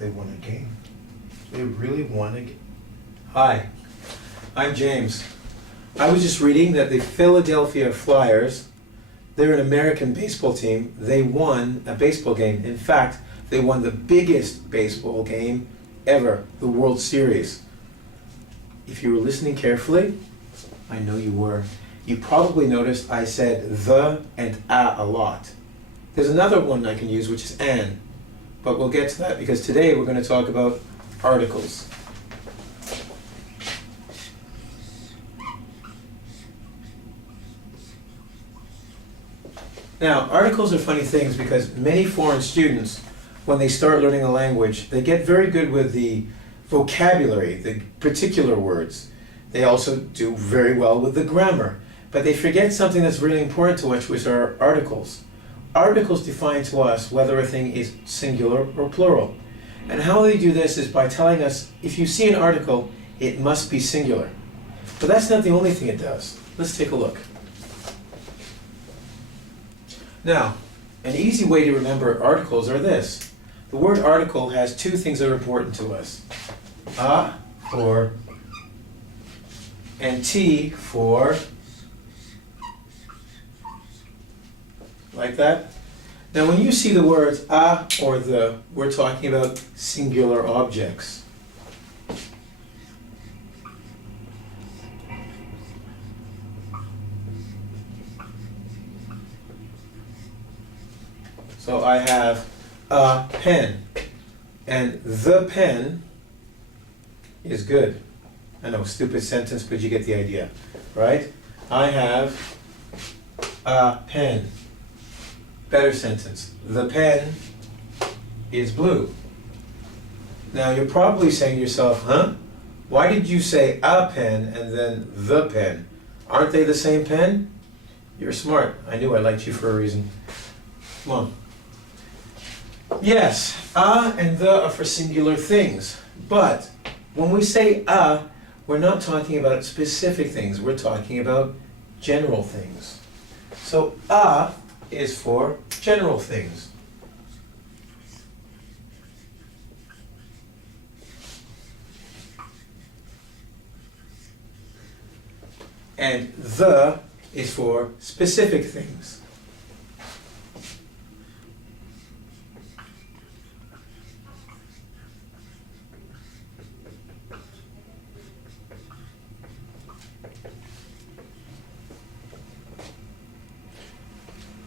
They won a game. They really won a game. Hi, I'm James. I was just reading that the Philadelphia Flyers, they're an American baseball team. They won a baseball game. In fact, they won the biggest baseball game ever, the World Series. If you were listening carefully, I know you were, you probably noticed I said the and a lot. There's another one I can use, which is an, but we'll get to that because today we're going to talk about articles. Now, articles are funny things because many foreign students, when they start learning a language, they get very good with the vocabulary, the particular words. They also do very well with the grammar, but they forget something that's really important to us, which are articles. Articles define to us whether a thing is singular or plural. And how they do this is by telling us, if you see an article, it must be singular. But that's not the only thing it does. Let's take a look. Now, an easy way to remember articles are this. The word article has two things that are important to us. A for, and T for, like that. Now when you see the words a or the, we're talking about singular objects. So I have a pen, and the pen is good. I know, stupid sentence, but you get the idea, right? I have a pen. Better sentence. The pen is blue. Now you're probably saying to yourself, huh? Why did you say a pen and then the pen? Aren't they the same pen? You're smart. I knew I liked you for a reason. Come on. Yes, a and the are for singular things, but when we say a, we're not talking about specific things, we're talking about general things. So a is for general things. And the is for specific things.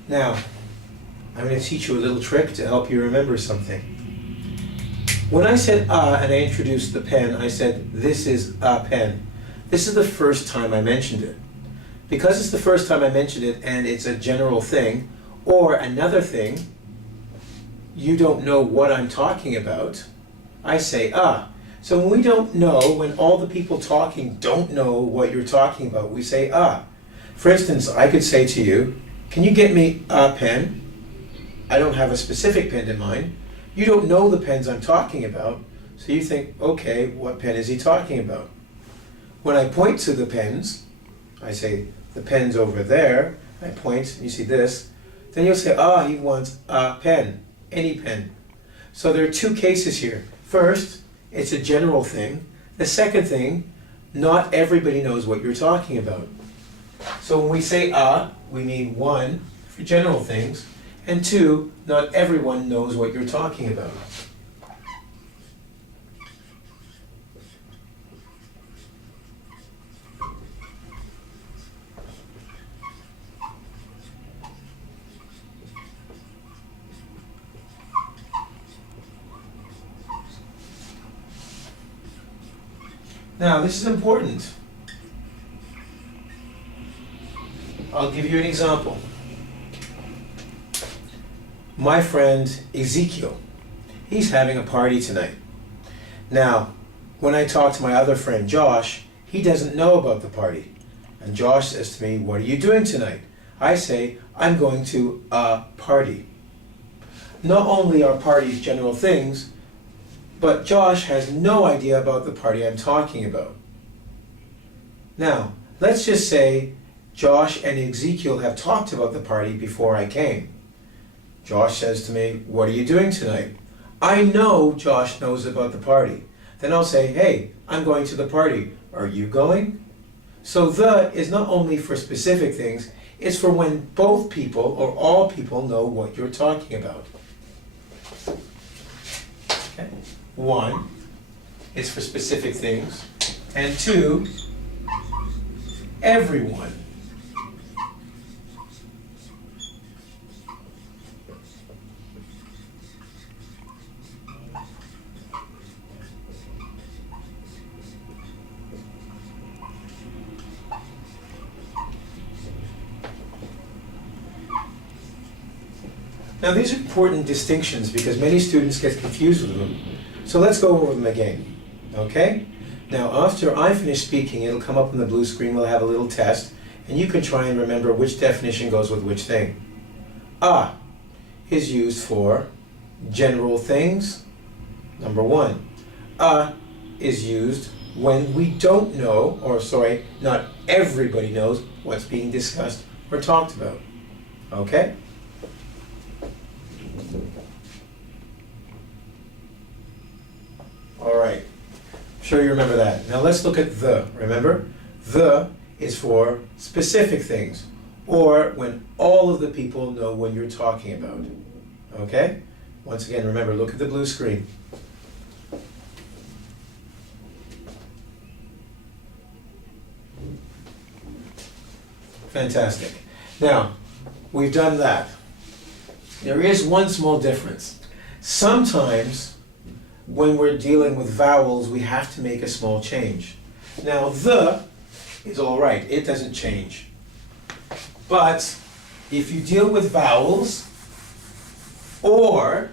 Now, I'm going to teach you a little trick to help you remember something. When I said and I introduced the pen, I said, this is a pen. This is the first time I mentioned it. Because it's the first time I mentioned it and it's a general thing, or another thing, you don't know what I'm talking about, I say So when we don't know, when all the people talking don't know what you're talking about, we say For instance, I could say to you, can you get me a pen? I don't have a specific pen in mind. You don't know the pens I'm talking about, so you think, okay, what pen is he talking about? When I point to the pens, I say, the pen's over there, I point, you see this, then you'll say, he wants a pen, any pen. So there are two cases here. First, it's a general thing. The second thing, not everybody knows what you're talking about. So when we say we mean one, for general things, and two, not everyone knows what you're talking about. Now, this is important. I'll give you an example. My friend Ezekiel, he's having a party tonight. Now, when I talk to my other friend Josh, he doesn't know about the party. And Josh says to me, what are you doing tonight? I say, I'm going to a party. Not only are parties general things, but Josh has no idea about the party I'm talking about. Now, let's just say Josh and Ezekiel have talked about the party before I came. Josh says to me, what are you doing tonight? I know Josh knows about the party. Then I'll say, hey, I'm going to the party. Are you going? So the is not only for specific things, it's for when both people or all people know what you're talking about. Okay. One is for specific things, and two, everyone. Now these are important distinctions because many students get confused with them. So let's go over them again, okay? Now after I finish speaking, it'll come up on the blue screen, we'll have a little test, and you can try and remember which definition goes with which thing. A is used for general things, number one. A is used when we don't know, or sorry, not everybody knows what's being discussed or talked about, okay? All right, I'm sure you remember that. Now let's look at the, remember? The is for specific things, or when all of the people know what you're talking about, okay? Once again, remember, look at the blue screen. Fantastic. Now, we've done that. There is one small difference. Sometimes, when we're dealing with vowels, we have to make a small change. Now, the is all right, it doesn't change. But if you deal with vowels, or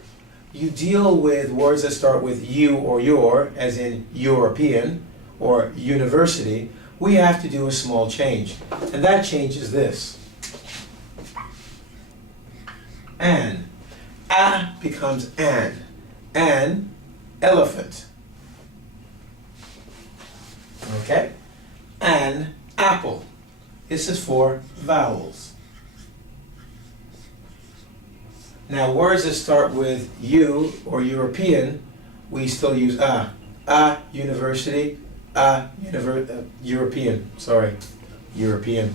you deal with words that start with you or your, as in European or university, we have to do a small change. And that change is this. An. A becomes an. An elephant. Okay? An apple. This is for vowels. Now, words that start with you or European, we still use a. A university, European, sorry, European.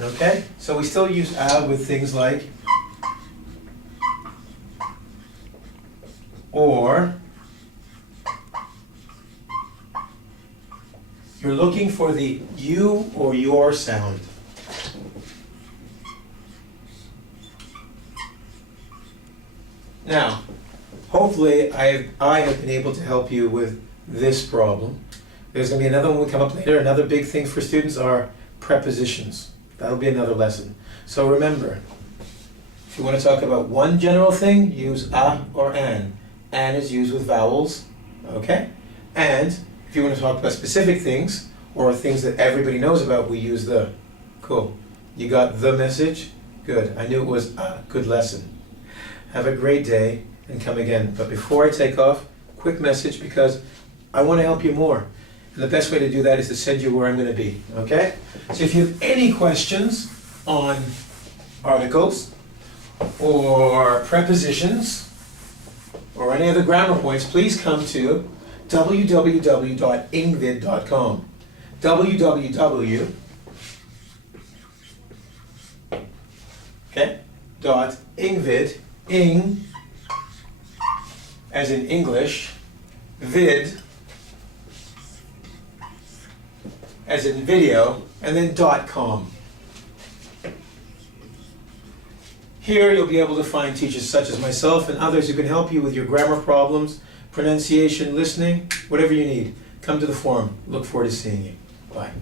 Okay? So we still use a with things like or. You're looking for the you or your sound. Now, hopefully I have been able to help you with this problem. There's going to be another one will come up later. Another big thing for students are prepositions. That'll be another lesson. So remember, if you want to talk about one general thing, use a or an. An is used with vowels, okay? And if you want to talk about specific things, or things that everybody knows about, we use the. Cool. You got the message? Good. I knew it was a good lesson. Have a great day, and come again. But before I take off, quick message, because I want to help you more. And the best way to do that is to send you where I'm going to be, okay? So if you have any questions on articles, or prepositions, or any other grammar points, please come to www.engvid.com. www. Okay. .engvid. Ing, as in English. Vid, as in video, and then .com. Here you'll be able to find teachers such as myself and others who can help you with your grammar problems, pronunciation, listening, whatever you need. Come to the forum. Look forward to seeing you. Bye.